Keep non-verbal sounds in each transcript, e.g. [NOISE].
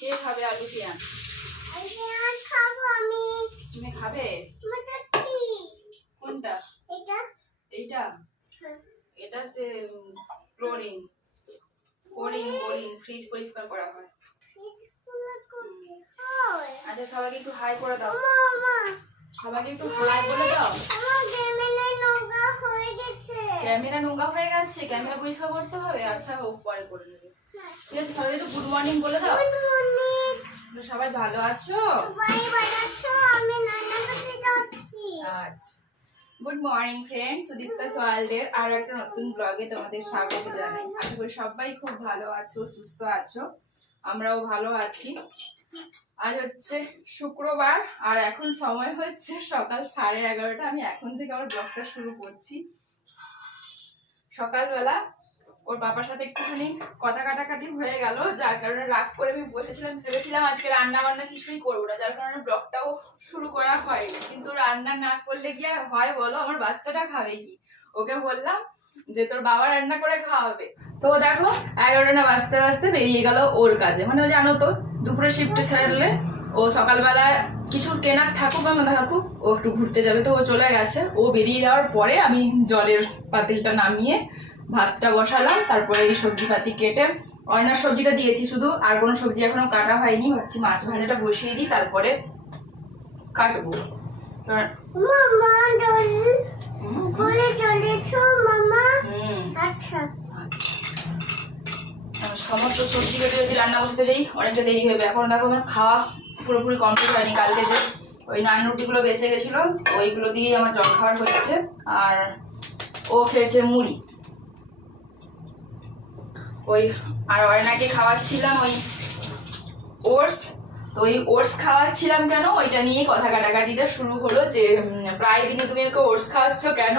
কে খাবে আলু পেঁয়াজ? তুমি খাবে? কোনটা? এইটা। এটা সে ফ্রিজ পরিষ্কার করা হয়। আচ্ছা সবাইকে একটু হাই করে দাও। সবাইকে একটু হাই বলে দাও। ক্যামেরা নোংরা হয়ে গেছে ক্যামেরা পরিষ্কার করতে হবে। আচ্ছা হোক পরে করে নেবে। ঠিক আছে সবাই একটু গুড মর্নিং বলে দাও। গুড মর্নিং তো সবাই ভালো আছো? আচ্ছা। গুড মর্নিং ফ্রেন্ড সুদীপ্তা সোয়ালদের। আরও একটা নতুন ব্লগে তোমাদের স্বাগত জানাই। আশা করি সবাই খুব ভালো আছো সুস্থ আছো। আমরাও ভালো আছি। আজ হচ্ছে শুক্রবার আর এখন সময় হচ্ছে সকাল সাড়ে এগারোটা। আমি এখন থেকে আমার ব্লগটা শুরু করছি। সকালবেলা ওর বাবার সাথে একটুখানি কথা কাটাকাটি হয়ে গেল, যার কারণে রাগ করে আমি বসেছিলাম, ভেবেছিলাম আজকে রান্না বান্না কিছুই করব না, যার কারণে ব্লগটাও শুরু করা হয়নি। কিন্তু রান্না না করলে কি আর হয় বলো? আমার বাচ্চাটা খাবে কি? ওকে বললাম যে তোর বাবা রান্না করে খাওয়াবে। তো দেখো, এগারোটা না বাজতে বাজতে বেরিয়ে গেল ওর কাজে। মানে ও জানো তো দুপুরে শিফট ছাড়লে ও সকালবেলা কিছু কেনার থাকুক বা না থাকুক ও একটু ঘুরতে যাবে। তো ও চলে গেছে। ও বেরিয়ে যাওয়ার পরে আমি জলের পাতিলটা নামিয়ে ভাতটা বসালাম তারপরে এই সবজি পাতি কেটে অয়নার সবজিটা দিয়েছি শুধু আর কোনো সবজি এখনও কাটা হয়নি। ভাবছি মাছ ভাজাটা বসিয়ে দিই তারপরে কাটবো। আচ্ছা। আচ্ছা। সমস্ত সবজি কেটে যদি রান্না বসাতে যাই অনেকটা দেরি হবে এখন দেখো আমার খাওয়া পুরোপুরি কমপ্লিট হয়নি কালকে যে ওই নান রুটিগুলো বেঁচে গেছিল, ওইগুলো দিয়েই আমার জল খাওয়ার হয়েছে। আর ও খেয়েছে মুড়ি। ওই আর অয়নাকে খাওয়াচ্ছিলাম ওই ওটস। তো ওই ওটস খাওয়াচ্ছিলাম কেন? ওইটা নিয়ে কথা কাটাকাটিটা শুরু হলো যে প্রায় দিনে তুমি ওকে ওটস খাওয়াচ্ছ কেন?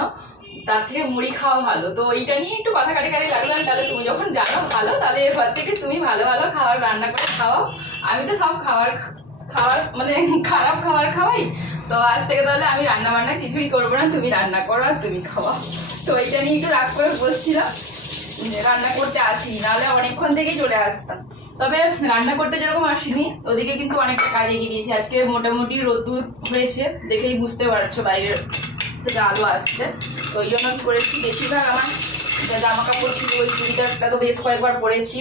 তার থেকে মুড়ি খাওয়া ভালো। তো ওইটা নিয়ে একটু কথা কাটাকাটি লাগল তাহলে তুমি যখন জানো ভালো, তাহলে এবার থেকে তুমি ভালো ভালো খাবার রান্না করে খাওয়াও। আমি তো সব খাবার খাবার মানে খারাপ খাবার খাওয়াই। তো আজ থেকে তাহলে আমি রান্না বান্না কিছুই করব না, তুমি রান্না করো আর তুমি খাওয়াও তো এইটা নিয়ে একটু রাগ করে বসছিলাম। রান্না করতে আসি, নাহলে অনেকক্ষণ থেকেই চলে আসতাম। তবে রান্না করতে যেরকম আসিনি, ওদিকে কিন্তু অনেকটা কাজ এগিয়ে দিয়েছি আজকে মোটামুটি রোদ্দুর হয়েছে, দেখেই বুঝতে পারছ বাইরের থেকে আলো আসছে। তো ওই জন্য কি করেছি। বেশিরভাগ আমার জামা কাপড় ছিল, ওই চুড়িদারটা তো বেশ কয়েকবার পরেছি।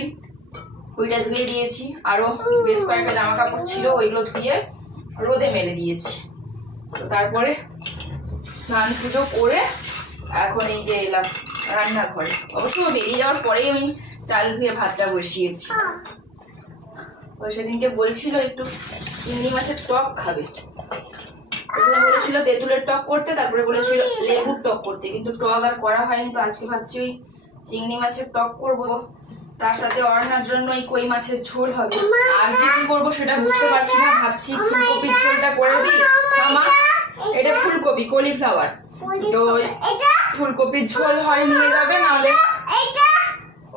ওইটা ধুয়ে দিয়েছি। আরও বেশ কয়েকটা জামা কাপড় ছিল, ওইগুলো ধুয়ে রোদে মেলে দিয়েছি। তো তারপরে স্নান পুজো করে এখন এই যে এলাম রান্নাঘরে। অবশ্য বেরিয়ে যাওয়ার পরেই আমি চাল ধুয়ে ভাতটা বসিয়েছি। ওই সেদিনকে বলছিল একটু চিংড়ি মাছের টক খাবে। প্রথমে বলেছিল তেঁতুলের টক করতে তারপরে বলেছিল লেবুর টক করতে। কিন্তু টক আর করা হয়নি তো আজকে ভাবছি ওই চিংড়ি মাছের টক করব। তার সাথে অরনার জন্য ওই কই মাছের ঝোল হবে। আর কি কি করব সেটা বুঝতে পারছি না ভাবছি ফুলকপির ঝোলটা করে দিই। মামা এটা ফুলকপি কলিফ্লাওয়ার। তো ফুলকপির ঝোল হয় নিয়ে যাবে নাহলে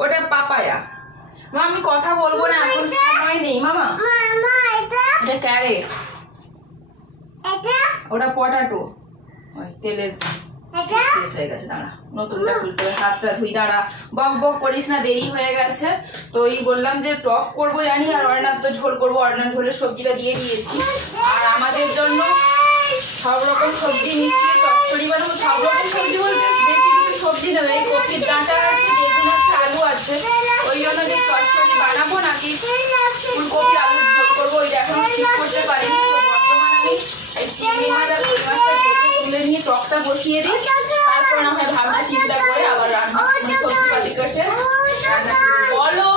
ওটা পাপায়া। মা আমি কথা বলব না এখন সময় নেই। মামা এটা ক্যারেট। ওটা পটাটো ওই তেলের শেষ হয়ে গেছে দাঁড়া। নতুনটা খুলতে হবে হাতটা ধুই দাঁড়া। বক বক করিস না দেরি হয়ে গেছে। তো এই বললাম যে টক করব জানি আর অর্ণার তো ঝোল করব। অর্ণার ঝোলের সবজিটা দিয়ে দিয়েছি। আর আমাদের জন্য সব রকম সবজি মিশিয়ে চচ্চড়ি বানাবো। সব রকম সবজি বলতে বেশি কিছু সবজি নেবে এই কপির ডাঁটা আছে বেগুন আছে আলু আছে। ওই জন্য যে চচ্চড়ি বানাবো নাকি ফুলকপি আলু ঝোল করব ওইটা এখন ঠিক করতে পারিনি। তো বর্তমানে আমি এই আর কই মাছটা ভেজে তুলে নিয়ে টকটা বসিয়ে দিই তারপর না হয় ভাবনা চিন্তা করে আবার রান্না সবজি পাতি কেটে রান্না বলো।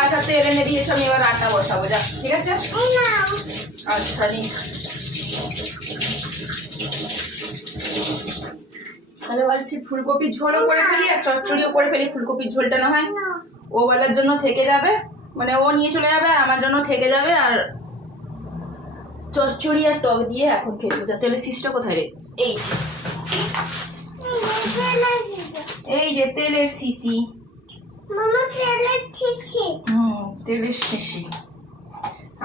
আচ্ছা তেল এনে দিয়েছ আমি এবার রান্না বসাবো। যা ঠিক আছে? আচ্ছা নি তাহলে বলছি ফুলকপির ঝোলও করে ফেলি আর চচ্চড়িও করে ফেলি। ফুলকপির ঝোলটা না হয় ও বেলার জন্য থেকে যাবে। মানে ও নিয়ে চলে যাবে আর আমার জন্য থেকে যাবে আর চচ্চড়ি আর টক দিয়ে এখন খেলব যা তেলের সিসটা কোথায় রে? এই যে। এই যে তেলের সিসি। হুম তেলের শিশি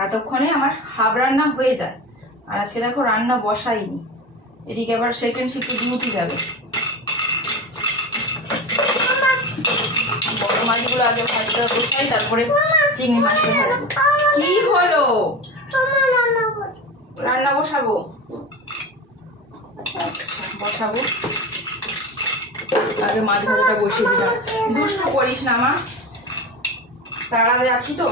এতক্ষণে আমার হাফ রান্না হয়ে যায়। আর আজকে দেখো রান্না বসাইনি। এদিকে আবার সেকেন্ড শিফটে ডিউটি যাবে। মাছগুলো আগে ভাজতে বসাই তারপরে চিংড়ি ভাজবো। কি হলো? রান্না বসাবো? আচ্ছা বসাবো। আগে মাছ ভাজাটা বসিয়ে দিলাম। দুষ্টু করিস না, মা। তাড়াতাড়ি আছি তো।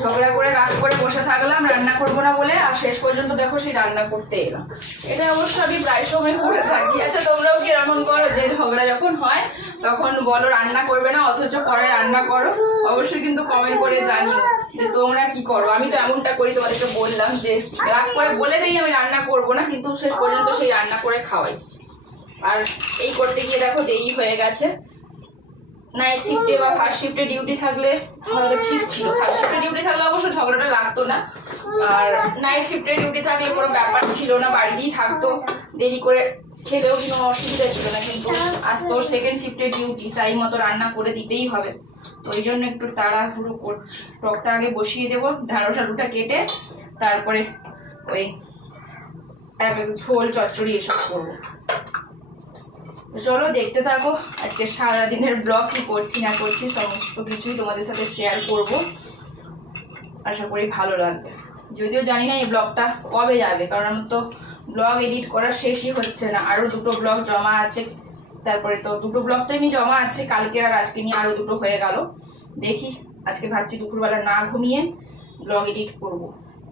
ঝগড়া করে রাগ করে বসে থাকলাম, রান্না করব না বলে, আর শেষ পর্যন্ত দেখো সেই রান্না করতে এলাম। এটা অবশ্য আমি প্রায় সময় করে থাকি। আচ্ছা তোমরাও কি এমন করো যে ঝগড়া যখন হয়, তখন বলো রান্না করবে না, অথচ পরে রান্না করো? অবশ্যই কিন্তু কমেন্ট করে জানি যে তোমরা কি করো। আমি তো এমনটা করি, তোমাদেরকে বললাম যে রাগ করে বলে দিই আমি রান্না করব না, কিন্তু শেষ পর্যন্ত সেই রান্না করে খাওয়াই। আর এই করতে গিয়ে দেখো দেরি হয়ে গেছে। নাইট শিফটে বা ফার্স্ট শিফটে ডিউটি থাকলে হয়তো ঠিক ছিল। ফার্স্ট শিফটে ডিউটি থাকলে অবশ্য ঝগড়াটা লাগতো না। আর নাইট শিফটে ডিউটি থাকলে কোনো ব্যাপার ছিল না, বাড়িতেই থাকতো। দেরি করে খেলেও কোনো অসুবিধা ছিল না, কিন্তু আজ তোর সেকেন্ড শিফটে ডিউটি তাই মতো রান্না করে দিতেই হবে। তো ওই জন্য একটু তাড়াহুড়ো করছি। টকটা আগে বসিয়ে দেবো ঢ্যাঁড়স আলুটা কেটে তারপরে ওই ঝোল চচ্চড়ি এসব করব। চলো দেখতে থাকো। আজকে সারাদিনের ব্লগ কি করছি, না করছি, সমস্ত কিছুই তোমাদের সাথে শেয়ার করব। আশা করি ভালো লাগবে। যদিও জানি না এই ব্লগটা কবে যাবে, কারণ আমার তো ব্লগ এডিট করা শেষই হচ্ছে না। আরও দুটো ব্লগ জমা আছে, তারপরে তো দুটো ব্লগ তো এমনি জমা আছে, কালকে আর আজকে নিয়ে আরও দুটো হয়ে গেল। দেখি, আজকে ভাবছি দুপুরবেলা না ঘুমিয়ে ব্লগ এডিট করব।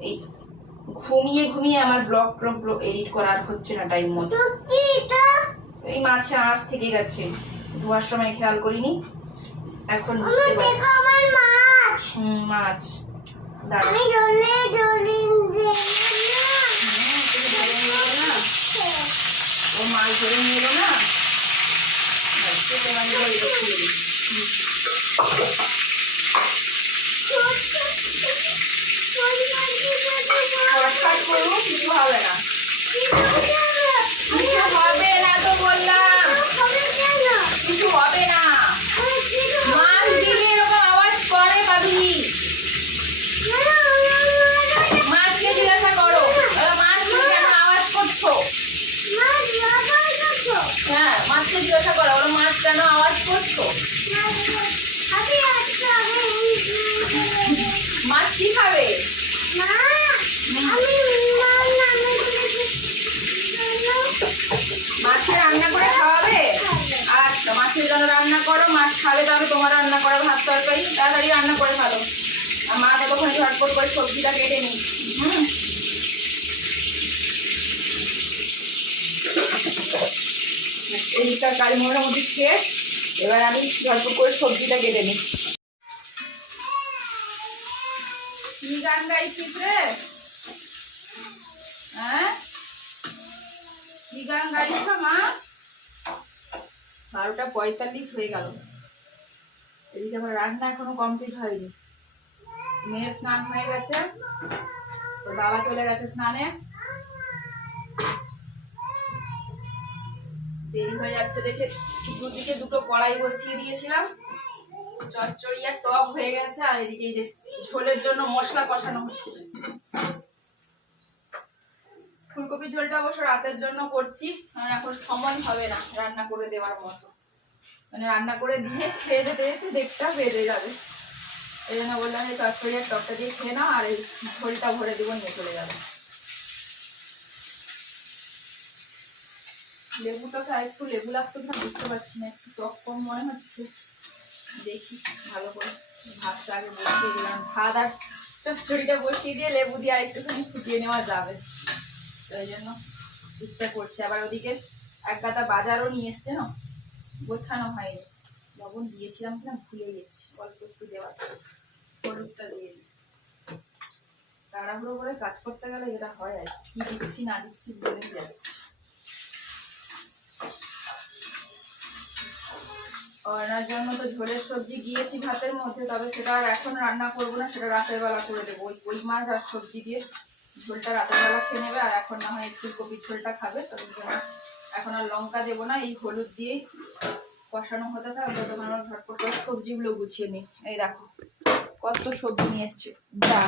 এই ঘুমিয়ে ঘুমিয়ে আমার ব্লগ ব্লগ এডিট করা হচ্ছে না টাইম মতো। এই মাছে আঁশ থেকে গেছে ধোয়ার সময় খেয়াল করিনি এখন মাছ ও মাছ ধরে নিয়ে এলো না। শর্টকাট করব কিছু হবে না কিছু হবে না তো বললাম কিছু হবে না মাছ দিলে এরকম আওয়াজ করে পাবি মাছকে জিজ্ঞাসা করো এ, মাছ তুমি কেন আওয়াজ করছ হ্যাঁ মাছকে জিজ্ঞাসা করো ওরা মাছ কেন আওয়াজ করছ মাছ কি খাবে? মাছকে রান্না করে খাওয়াবে? আচ্ছা মাছের জন্য রান্না করো, মাছ খাবে তাহলে তোমার রান্না করা ভাত তরকারি, তাড়াতাড়ি রান্না করে ফেলো আর মা ততক্ষণ ঝটপট করে সবজিটা কেটে নিই। হুম। এদিককার কাজ মোটামুটি শেষ। এবার আমি ঝটপট করে সবজিটা কেটে নিই। কি গান গাইছিস রে? হ্যাঁ? কি গান গাইছ মা? বারোটা পঁয়তাল্লিশ হয়ে গেল। এদিকে আমার রান্না এখনও কমপ্লিট হয়নি। মেয়ের স্নান হয়ে গেছে। তো বাবা চলে গেছে স্নানে। দেরি হয়ে যাচ্ছে দেখে দুদিকে দুটো কড়াই বসিয়ে দিয়েছিলাম। চচ্চড়ি টক হয়ে গেছে, আর এদিকে যে ঝোলের জন্য মশলা কষানো হচ্ছে। ফুলকপির ঝোলটা অবশ্য রাতের জন্য করছি কারণ এখন সময় হবে না রান্না করে দেওয়ার মতো। মানে রান্না করে দিয়ে খেয়ে যেতে যেতে দেখটা বেড়ে যাবে। এই জন্য বললাম যে চচ্চড়ি আর টকটা দিয়ে খেয়ে নাও, আর এই ঝোলটা ভরে দেবো, নিয়ে চলে যাবে। লেবুটা তো একটু লেবু লাগতো কিনা বুঝতে পারছি না, একটু টক কম মনে হচ্ছে। দেখি, ভালো করে ভাতটা আগে বসিয়ে দিলাম। ভাত আর চচ্চড়িটা বসিয়ে দিয়ে লেবু দিয়ে আর একটুখানি ফুটিয়ে নেওয়া যাবে। তো এই জন্য ইচ্ছা করছে। আবার ওদিকে এক গাদা বাজারও নিয়ে এসছে, না? গোছানো হয়নি। লবণ দিয়েছিলাম কিনা ভুলে গেছি। অল্প একটু দেওয়া হলুদটা দিয়ে দিই। তাড়াহুড়ো করে কাজ করতে গেলে এটা হয় আর কি। কি দিচ্ছি না দিচ্ছি বলে যাচ্ছে। অয়নার জন্য তো ঝোলের সবজি গিয়েছি ভাতের মধ্যে, তবে সেটা আর এখন রান্না করব না, সেটা রাতের বেলা করে দেবো। ওই ওই মাছ আর সবজি দিয়ে ঝোলটা রাতের বেলা খেয়ে নেবে, আর এখন না হয় ফুলকপির ঝোলটা খাবে জন্য এখন আর লঙ্কা দেবো না, এই হলুদ দিয়ে কষানো হতে থাকবে ততক্ষণ আমরা ঝটপট করে সবজিগুলো গুছিয়ে নিই। এই দেখো, কত সবজি নিয়ে এসছে। যা,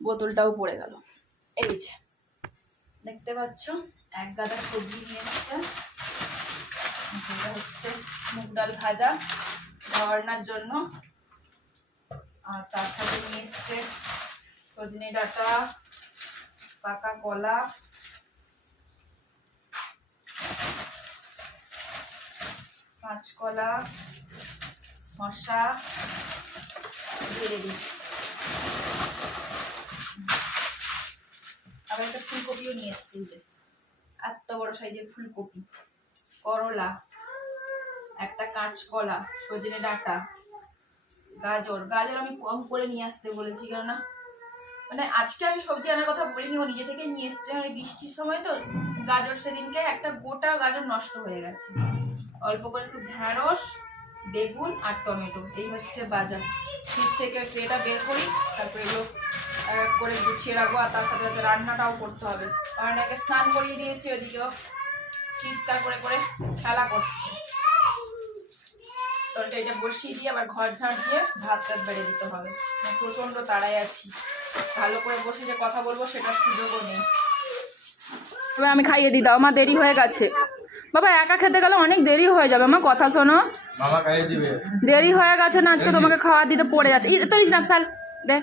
বোতলটাও পড়ে গেল। এই যে, দেখতে পাচ্ছ? এক গাদা সবজি নিয়ে এসছে। এটা হচ্ছে মুগ ডাল ভাজা রান্নার জন্য। আর তার সাথে নিয়ে এসছে সজনে ডাঁটা, পাকা কলা। কাঁচকলা শশা দিই আবার একটা ফুলকপিও নিয়ে এসছি যে, এত বড় সাইজের ফুলকপি। করলা। একটা কাঁচকলা, সজনে ডাঁটা, গাজর। গাজর আমি কম করে নিয়ে আসতে বলেছি কেননা মানে আজকে আমি সবজি আনার কথা বলিনি, ও নিজে থেকে নিয়ে এসছে। মানে বৃষ্টির সময় তো গাজর সেদিনকে একটা গোটা গাজর নষ্ট হয়ে গেছে। অল্প করে একটু ঢ্যাঁড়স, বেগুন আর টমেটো। এই হচ্ছে বাজার। ফ্রিজ থেকে ট্রেটা বের করি, তারপরে এগুলো করে গুছিয়ে রাখব, আর তার সাথে সাথে রান্নাটাও করতে হবে। অনেকে স্নান করিয়ে দিয়েছি ওদিকেও, চিৎকার করে করে খেলা করছে। তরকারিটা এটা বসিয়ে দিয়ে আবার ঘর ঝাড় দিয়ে ভাত টাত বেড়ে দিতে হবে। প্রচণ্ড তাড়াই আছি। ভালো করে বসে যে কথা বলব সেটার সুযোগও নেই। এবার আমি খাইয়ে দিই দাও আমার দেরি হয়ে গেছে। বাবা একা খেতে গেলে অনেক দেরি হয়ে যাবে। আমার কথা শোনো। মামা খাইয়ে দিবে। দেরি হয়ে গেছে না আজকে তোমাকে খাওয়া দিতে পড়ে যাচ্ছে। এই তো না ফেল। দে।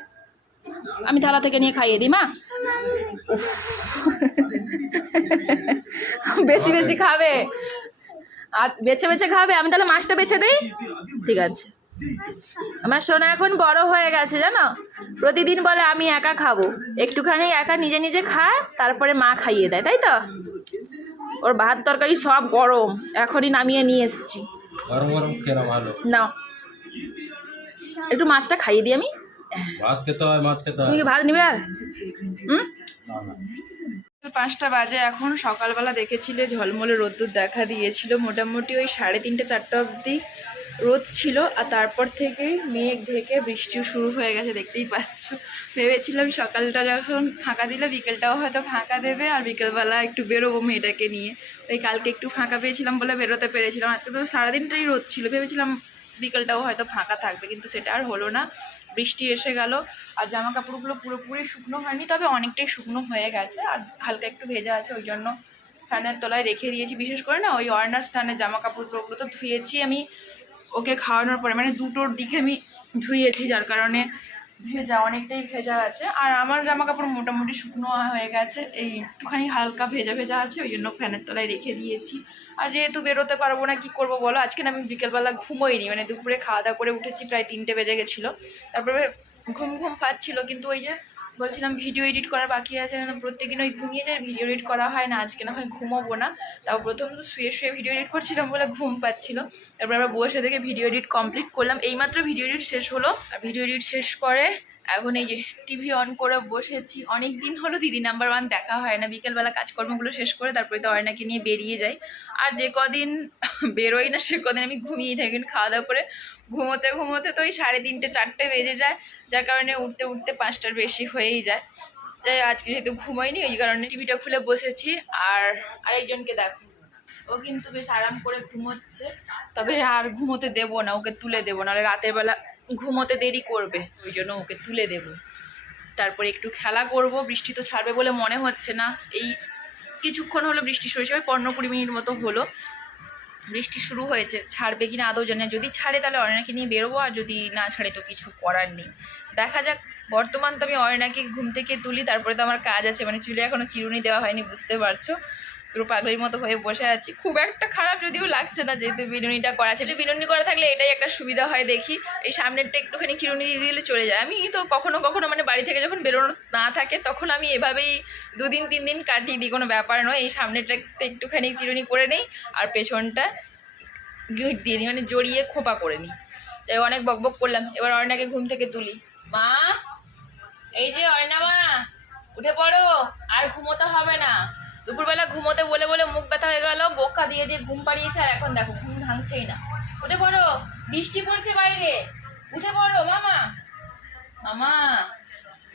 আমি থালা থেকে নিয়ে খাইয়ে দিই মা। বেশি বেশি খাবে। আর বেছে বেছে খাবে আমি তাহলে মাছটা বেছে দিই? ঠিক আছে। আমার সোনা এখন বড় হয়ে গেছে জানো? প্রতিদিন বলে আমি একা খাব। একটুখানি একা নিজে নিজে খায় তারপরে মা খাইয়ে দেয় তাই তো? ওর ভাত তরকারি সব গরম এখনই নামিয়ে নিয়ে এসেছি। গরম গরম খেলাম ভালো। নাও। একটু মাছটা খাইয়ে দিই আমি। ভাত খেতে হয় মাছ খেতে হয়। ভাত নিবে আর? হুম? না না। পাঁচটা বাজে এখন, সকালবেলা দেখেছিলে ঝলমলে রোদ্দুর দেখা দিয়েছিল। মোটামুটি ওই সাড়ে তিনটে, চারটা অবধি রোদ ছিল আর তারপর থেকেই মেঘ ঢেকে বৃষ্টিও শুরু হয়ে গেছে, দেখতেই পাচ্ছ। ভেবেছিলাম সকালটা যখন ফাঁকা দিলে বিকেলটাও হয়তো ফাঁকা দেবে আর বিকেলবেলা একটু বেরোবো মেয়েটাকে নিয়ে। ওই কালকে একটু ফাঁকা পেয়েছিলাম বলে বেরোতে পেরেছিলাম। আজকে তো সারাদিনটাই রোদ ছিল, ভেবেছিলাম বিকেলটাও হয়তো ফাঁকা থাকবে, কিন্তু সেটা আর হলো না। বৃষ্টি এসে গেল আর জামা কাপড়গুলো পুরোপুরি শুকনো হয়নি, তবে অনেকটাই শুকনো হয়ে গেছে আর হালকা একটু ভেজা আছে, ওই জন্য ফ্যানের তলায় রেখে দিয়েছি। বিশেষ করে না ওই অর্নার স্থানে জামা কাপড়গুলো তো ধুয়েছি আমি, ওকে খাওয়ানোর পরে মানে দুটোর দিকে আমি ধুয়েছি, যার কারণে ভেজা, অনেকটাই ভেজা আছে। আর আমার জামা কাপড় মোটামুটি শুকনো হয়ে গেছে, এই একটুখানি হালকা ভেজা ভেজা আছে, ওই জন্য ফ্যানের তলায় রেখে দিয়েছি। আর যেহেতু বেরোতে পারব না, কি করব বলো? আজকে না আমি বিকেলবেলা ঘুমোইনি মানে দুপুরে খাওয়া দাওয়া করে উঠেছি, প্রায় তিনটে বেজে গেছিল। তারপরে ঘুম ঘুম পাচ্ছিল, কিন্তু ওই যে বলছিলাম ভিডিও এডিট করা বাকি আছে মানে প্রত্যেকদিন ওই ঘুমিয়ে যায় ভিডিও এডিট করা হয় না, আজকে না হয় ঘুমোবো না। তাও প্রথম তো শুয়ে শুয়ে ভিডিও এডিট করছিলাম বলে ঘুম পাচ্ছিলো। তারপর আবার বসে থেকে ভিডিও এডিট কমপ্লিট করলাম। এইমাত্র ভিডিও এডিট শেষ হলো, আর ভিডিও এডিট শেষ করে এখন এই যে টিভি অন করে বসেছি। অনেক দিন হলো দিদি নাম্বার ওয়ান দেখা হয় না। বিকেলবেলা কাজকর্মগুলো শেষ করে তারপরে তো অয়নাকে নিয়ে বেরিয়ে যাই। আর যে কদিন [LAUGHS] বেরোই না, সে কদিন আমি ঘুমিয়েই থাকি। খাওয়া দাওয়া করে ঘুমোতে ঘুমোতে তো ওই সাড়ে তিনটে, চারটে বেজে যায়। যার কারণে উঠতে উঠতে পাঁচটার বেশি হয়েই যায়। আজকে যেহেতু ঘুমাইনি ওই কারণে টিভিটা খুলে বসেছি। আর আরেকজনকে দেখো, ও কিন্তু বেশ আরাম করে ঘুমোচ্ছে। তবে আর ঘুমোতে দেবো না, ওকে তুলে দেবো। নাহলে রাতের বেলা ঘুমোতে দেরি করবে, ওই জন্য ওকে তুলে দেবো। তারপরে একটু খেলা করব, বৃষ্টি তো ছাড়বে বলে মনে হচ্ছে না। এই কিছুক্ষণ হলো বৃষ্টি সরেছে ওই পনেরো কুড়ি মিনিট মতো হলো। বৃষ্টি শুরু হয়েছে, ছাড়বে কি না আদৌ জানে যদি ছাড়ে তাহলে অয়নাকে নিয়ে বেরোবো, আর যদি না ছাড়ে তো কিছু করার নেই। দেখা যাক, বর্তমান তো আমি অয়নাকে ঘুম থেকে তুলি, তারপরে তো আমার কাজ আছে মানে চুলে এখনও চিরুনি দেওয়া হয়নি, বুঝতে পারছ? পুরো পাগলির মতো হয়ে বসে আছি। খুব একটা খারাপ যদিও লাগছে না, যেহেতু বিনুনিটা করা ছিল বিনুনি করা থাকলে এটাই একটা সুবিধা হয় দেখি। এই সামনেরটা একটুখানি চিরুনি দিয়ে দিলে চলে যায়। আমি তো কখনো কখনো মানে বাড়ি থেকে যখন বেরোনো না থাকে, তখন আমি এভাবেই দুদিন, তিন দিন কাটিয়ে দিই, কোনো ব্যাপার নয়। এই সামনেরটা একটুখানি চিরুনি করে নেই আর পেছনটা গিট দিয়ে নিই মানে জড়িয়ে খোপা করে নিই। তাই অনেক বকবক করলাম। এবার অর্ণাকে ঘুম থেকে তুলি। মা, এই যে অর্ণা মা, উঠে পড়ো। আর ঘুমোতে হবে না। দুপুরবেলা ঘুমোতে বলে বলে মুখ ব্যথা হয়ে গেল, বোকা দিয়ে দিয়ে ঘুম পাড়িয়েছে আর এখন দেখো, ঘুম ভাঙছেই না। উঠে পড়ো, বৃষ্টি পড়ছে বাইরে। উঠে পড়ো, মামা। মামা,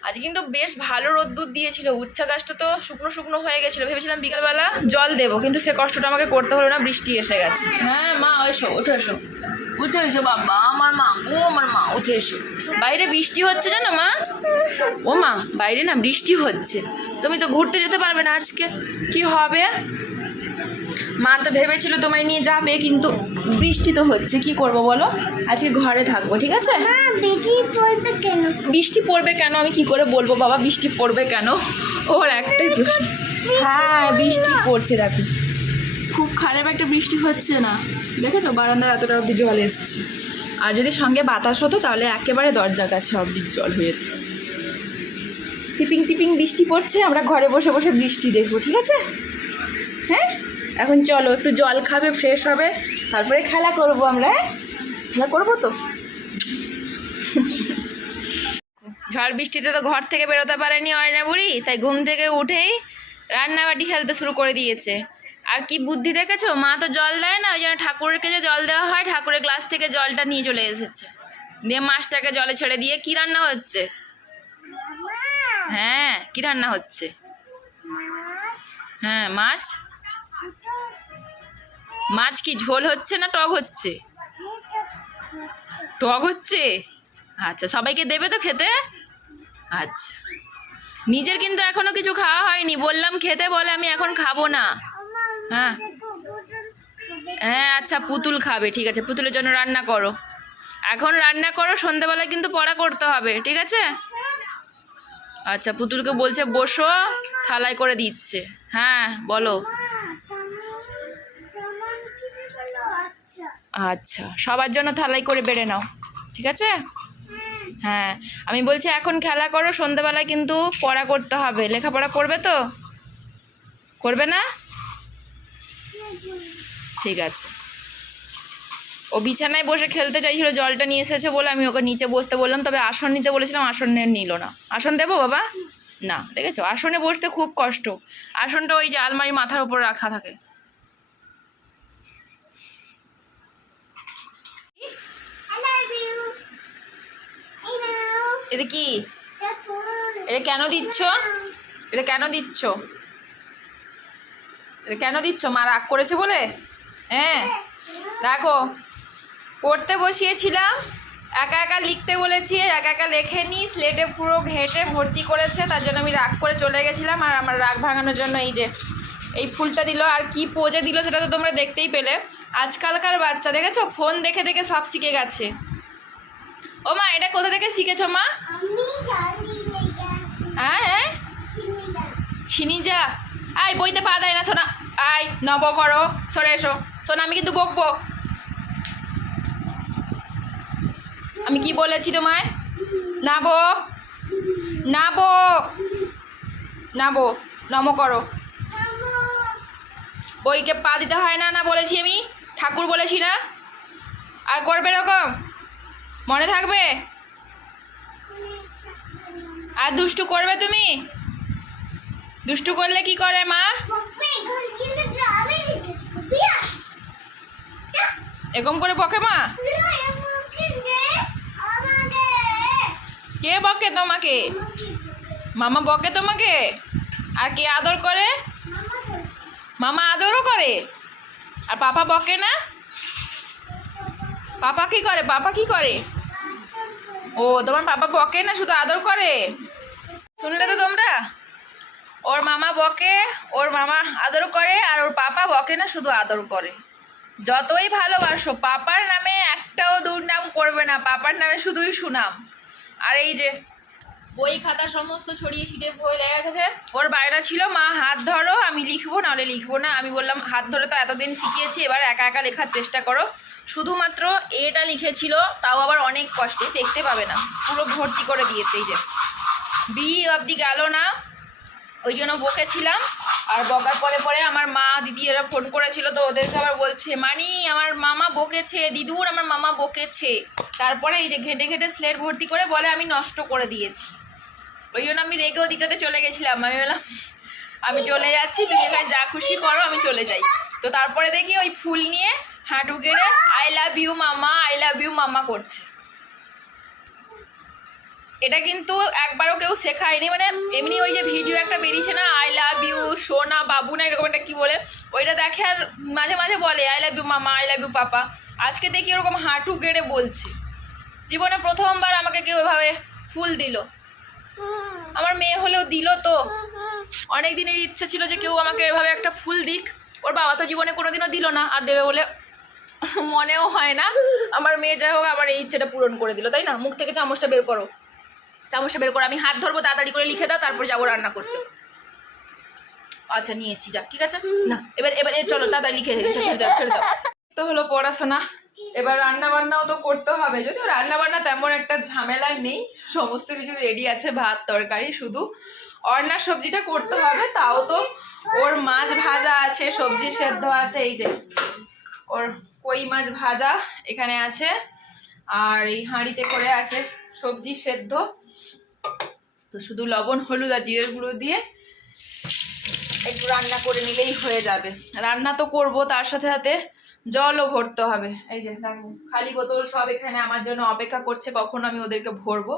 আজ কিন্তু বেশ ভালো রোদ্দুর দিয়েছিল। উচ্ছা গাছটা তো শুকনো শুকনো হয়ে গেছিল। ভেবেছিলাম বিকালবেলা জল দেবো, কিন্তু সে কষ্টটা আমাকে করতে হলো না, বৃষ্টি এসে গেছে। হ্যাঁ মা, এসো, উঠে এসো। উঠে এসো, বাবা, আমার মা, ও আমার মা, উঠে এসো। বাইরে বৃষ্টি হচ্ছে জানো, মা? ও মা, বাইরে না বৃষ্টি হচ্ছে। তুমি তো ঘুরতে যেতে পারবে না আজকে। কি হবে? মা তো ভেবেছিল তোমায় নিয়ে যাবে কিন্তু বৃষ্টি তো হচ্ছে। কি করব বলো? আজকে ঘরে থাকব ঠিক আছে? বৃষ্টি পড়বে কেন? আমি কি করে বলব বাবা বৃষ্টি পড়বে কেন? ওর একটাই প্রশ্ন। হ্যাঁ বৃষ্টি পড়ছে দেখো। খুব খারাপ একটা বৃষ্টি হচ্ছে না। দেখেছ? বারান্দার এতটা অবধি জল এসছে। আর যদি সঙ্গে বাতাস হতো তাহলে একেবারে দরজার কাছে অব্দি জল হয়ে যেত। টিপিং টিপিং বৃষ্টি পড়ছে, আমরা ঘরে বসে বসে বৃষ্টি দেখব, ঠিক আছে? হ্যাঁ? এখন চলো, একটু জল খাবে ফ্রেশ হবে, তারপরে খেলা করব আমরা হ্যাঁ? খেলা করব তো? ঝড় বৃষ্টিতে তো ঘর থেকে বেরোতে পারেনি অয়না বুড়ি, তাই ঘুম থেকে উঠেই রান্নাবাটি খেলতে শুরু করে দিয়েছে। আর কি বুদ্ধি দেখেছ? মা তো জল দেয় না, ওই জন্য ঠাকুরকে যে জল দেওয়া হয়, ঠাকুরের গ্লাস থেকে জলটা নিয়ে চলে এসেছে। দিয়ে মাছটাকে জলে ছেড়ে দিয়ে কি রান্না হচ্ছে? হ্যাঁ কি রান্না হচ্ছে? হ্যাঁ মাছ? মাছ কি ঝোল হচ্ছে না টক হচ্ছে? টক হচ্ছে? আচ্ছা সবাইকে দেবে তো খেতে? আচ্ছা। নিজের কিন্তু এখনও কিছু খাওয়া হয়নি। বললাম খেতে বলে আমি এখন খাব না। হ্যাঁ। হ্যাঁ আচ্ছা পুতুল খাবে ঠিক আছে। পুতুলের জন্য রান্না করো। এখন রান্না করো সন্ধেবেলায় কিন্তু পড়া করতে হবে ঠিক আছে? আচ্ছা পুতুলকে বলছে বসো থালায় করে দিচ্ছে। হ্যাঁ বলো। আচ্ছা। সবার জন্য থালাই করে বেড়ে নাও ঠিক আছে? হ্যাঁ আমি বলছি এখন খেলা করো সন্ধ্যেবেলায় কিন্তু পড়া করতে হবে। লেখাপড়া করবে তো? করবে না। ঠিক আছে। ও বিছানায় বসে খেলতে চাইছিল, জলটা নিয়ে এসেছে বলে আমি ওকে নিচে বসতে বললাম, তবে আসন নিতে বলেছিলাম, আসন নিল না। আসন দেবো বাবা? না, দেখেছ? আসনে বসতে খুব কষ্ট। আসনটা ওই যে আলমারি মাথার উপর রাখা থাকে। এটা কি? এটা কেন দিচ্ছ? এটা কেন দিচ্ছ? এটা কেন দিচ্ছ? মা রাগ করেছে বলে? হ্যাঁ দেখো। পড়তে বসিয়েছিলাম। একা একা লিখতে বলেছি, একা একা লেখেনি স্লেটে পুরো ঘেঁটে ভর্তি করেছে, তার জন্য আমি রাগ করে চলে গেছিলাম আর আমার রাগ ভাঙানোর জন্য এই যে, এই ফুলটা দিল আর কি পোজে দিল সেটা তো তোমরা দেখতেই পেলে। আজকালকার বাচ্চা, দেখেছ? ফোন দেখে দেখে সব শিখে গেছে। ও মা, এটা কোথা থেকে শিখেছো মা? হ্যাঁ হ্যাঁ? ছিনি যা আয়, বইতে পা দেয় না শোনা আয়, নব করো, সরে এসো। শোনা আমি কিন্তু বকবো। আমি কি বলেছি তোমায়? নাবো। নাবো। নাবো। নম করো। বইকে পা দিতে হয় না না বলেছি আমি। ঠাকুর বলেছি না। আর করবে এরকম? মনে থাকবে? আর দুষ্টু করবে তুমি? দুষ্টু করলে কি করে মা? এরকম করে বকে মা? কে বকে তোমাকে? মামা বকে তোমাকে? আর কে আদর করে? মামা আদরও করে? আর পাপা বকে না? পাপা কি করে? পাপা কি করে? ও, তোমার পাপা বকে না, শুধু আদর করে? শুনলে তো তোমরা? ওর মামা বকে, ওর মামা আদর করে, আর ওর পাপা বকে না, শুধু আদর করে। যতই ভালোবাসো, পাপার নামে একটাও দুর্নাম করবে না, পাপার নামে শুধুই সুনাম। আর এই যে বই খাতা সমস্ত ছড়িয়ে ছিটে বই লেগে গেছে। ওর বায়না ছিল, মা, হাত ধরো, আমি লিখব, নাহলে লিখব না। আমি বললাম, হাত ধরে তো এতদিন শিখিয়েছি, এবার একা একা লেখার চেষ্টা করো। শুধুমাত্র এটা লিখেছিল, তাও আবার অনেক কষ্টে, দেখতে পাবে না। পুরো ভর্তি করে দিয়েছে এই যে। বি অবধি গেল না। ওই জন্য বকেছিলাম। আর বকার পরে পরে আমার মা, দিদি এরা ফোন করেছিল তো ওদেরকে আবার বলছে, মানি, আমার মামা বকেছে, দিদুর আমার মামা বকেছে। তারপরে এই যে ঘেঁটে ঘেঁটে স্লেট ভর্তি করে বলে, আমি নষ্ট করে দিয়েছি। ওই জন্য আমি রেগে ওদিকটাতে চলে গেছিলাম। আমি বললাম, আমি চলে যাচ্ছি, তুমি এখানে যা খুশি করো, আমি চলে যাই। তো তারপরে দেখি ওই ফুল নিয়ে হাঁটু গেড়ে I love you mama I love you mama করছে। এটা কিন্তু একবারও কেউ শেখায়নি। মানে এমনি ওই যে ভিডিও একটা বেরিয়েছে না আই লাভ ইউ সোনা, বাবু না এরকম একটা কী বলে? ওইটা দেখে আর মাঝে মাঝে বলে I love you mama I love you papa. আজকে দেখি ওরকম হাঁটু গেড়ে বলছে। জীবনে প্রথমবার আমাকে কেউ এভাবে ফুল দিল। আমার মেয়ে হলেও দিল তো। অনেক দিনের ইচ্ছে ছিল যে কেউ আমাকে এভাবে একটা ফুল দিক। ওর বাবা তো জীবনে কোনোদিনও দিল না, আর দেবে বলে মনেও হয় না। আমার মেয়ে যাই হোক, আমার এই ইচ্ছেটা পূরণ করে দিল, তাই না? মুখ থেকে চামচটা বের করো। চামচটা বের করো। আমি হাত ধরবো তাড়াতাড়ি করে লিখে দাও তারপর যাব রান্না করতে। আচ্ছা নিয়েছি যা ঠিক আছে? না। এবার এবার চলো তাড়াতাড়ি লিখে দিচ্ছি ছেড়ে দাও ছেড়ে দাও তো হলো পড়াশোনা। এবার রান্না বান্নাও তো করতে হবে। যদিও রান্না বান্না তেমন একটা ঝামেলা নেই সমস্ত কিছু রেডি আছে ভাত তরকারি শুধু অর্ণার সবজিটা করতে হবে তাও তো ওর মাছ ভাজা আছে সবজি সেদ্ধ আছে এই যে ওর কই মাছ ভাজা এখানে আছে আর এই হাঁড়িতে করে আছে সবজি সেদ্ধ। তো শুধু লবণ, হলুদ আর জিরের গুঁড়ো দিয়ে একটু রান্না করে নিলেই হয়ে যাবে। রান্না তো করব, তার সাথে সাথে জলও ভরতে হবে। এই যে খালি বোতল সব এখানে আমার জন্য অপেক্ষা করছে, কখন আমি ওদেরকে ভরবো।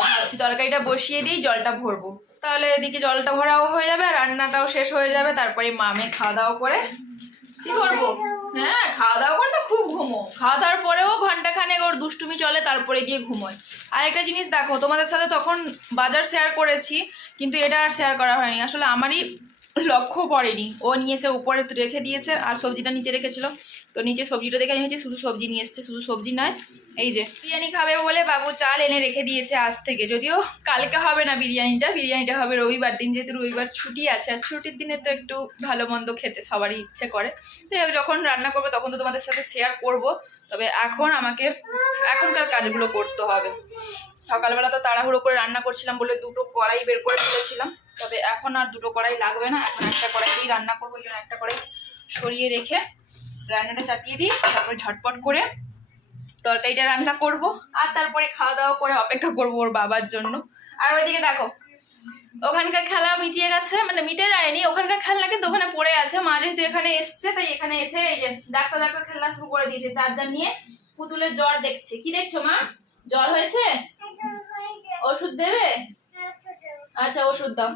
ভাবছি তরকারিটা বসিয়ে দিই, জলটা ভরবো। তাহলে এদিকে জলটা ভরাও হয়ে যাবে, রান্নাটাও শেষ হয়ে যাবে, তারপরে মামে খাওয়া দাওয়া করে কি করব? হ্যাঁ খাওয়া দাওয়া করে তো খুব ঘুমো। খাওয়া দাওয়ার পরেও ঘণ্টা খানেক ওর দুষ্টুমি চলে, তারপরে গিয়ে ঘুমোয়। আর একটা জিনিস দেখো, তোমাদের সাথে তখন বাজার শেয়ার করেছি, কিন্তু এটা আর শেয়ার করা হয়নি। আসলে আমারই লক্ষ্য পড়েনি। ও নিয়ে এসে উপরে রেখে দিয়েছে, আর সবজিটা নিচে রেখেছিল। তো নিচে সবজিটা দেখে নিয়েছি শুধু সবজি নিয়ে এসছে, শুধু সবজি নয়, এই যে বিরিয়ানি খাবে বলে বাবু চাল এনে রেখে দিয়েছে আজ থেকে। যদিও কালকে হবে না বিরিয়ানিটা বিরিয়ানিটা হবে রবিবার দিন, যেহেতু রবিবার ছুটি আছে, আর ছুটির দিনে তো একটু ভালো মন্দ খেতে সবারই ইচ্ছে করে। তো যখন রান্না করব তখন তো তোমাদের সাথে শেয়ার করব, তবে এখন আমাকে, এখনকার কাজগুলো করতে হবে। সকালবেলা তো তাড়াহুড়ো করে রান্না করছিলাম বলে দুটো কড়াই বের করে ফেলেছিলাম, তবে এখন আর দুটো কড়াই লাগবে না, এখন একটা কড়াইতেই রান্না করব ওই জন্য একটা কড়াই সরিয়ে রেখে রান্নাটা চাপিয়ে দিই, তারপরে ঝটপট করে তরকারিটা রান্না করব, আর তারপরে খাওয়া দাওয়া করে অপেক্ষা করব ওর বাবার জন্য। আর ওইদিকে দেখো, ওখানকার খেলা মিটিয়ে গেছে মানে মিটে যায়নি, ওখানকার খেলনা কিন্তু ওখানে পড়ে আছে, মা যেহেতু এখানে এসছে, তাই এখানে এসে এই যে ডাক্তার ডাক্তার খেলনা শুরু করে দিয়েছে চার্জার নিয়ে পুতুলের জ্বর দেখছে। কি দেখছ, মা? জ্বর হয়েছে? ওষুধ দেবে? আচ্ছা ওষুধ দাও।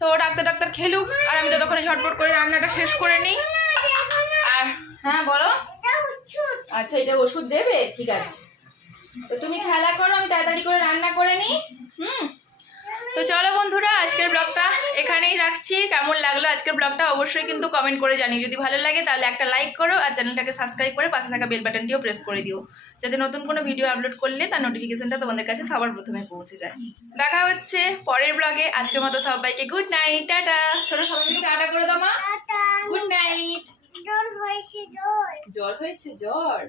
তো ডাক্তার ডাক্তার খেলুক, আর আমি ততক্ষণে ঝটপট করে রান্নাটা শেষ করে নিই। হ্যাঁ বলো। আচ্ছা এটা ওষুধ দেবে? ঠিক আছে। তো তুমি খেলা করো আমি তাড়াতাড়ি করে রান্না করে নিই। হুম? তো চলো বন্ধুরা আজকের ব্লগটা এখানেই রাখছি। কেমন লাগল আজকের ব্লগটা অবশ্যই কিন্তু কমেন্ট করে জানি যদি ভালো লাগে তাহলে একটা লাইক করো আর চ্যানেলটাকে সাবস্ক্রাইব করে পাশে থাকা বেল বাটনটিও প্রেস করে দিও। যাতে নতুন কোনো ভিডিও আপলোড করলে তার নোটিফিকেশনটা তোমাদের কাছে সবার প্রথমে পৌঁছে যায়। দেখা হচ্ছে পরের ব্লগে আজকের মতো সবাইকে গুড নাইট টাটা। ছোটো সবাইকে টাটা করে দাও মা। গুড নাইট জল হয়েছে জ্বর। জ্বর হয়েছে জ্বর?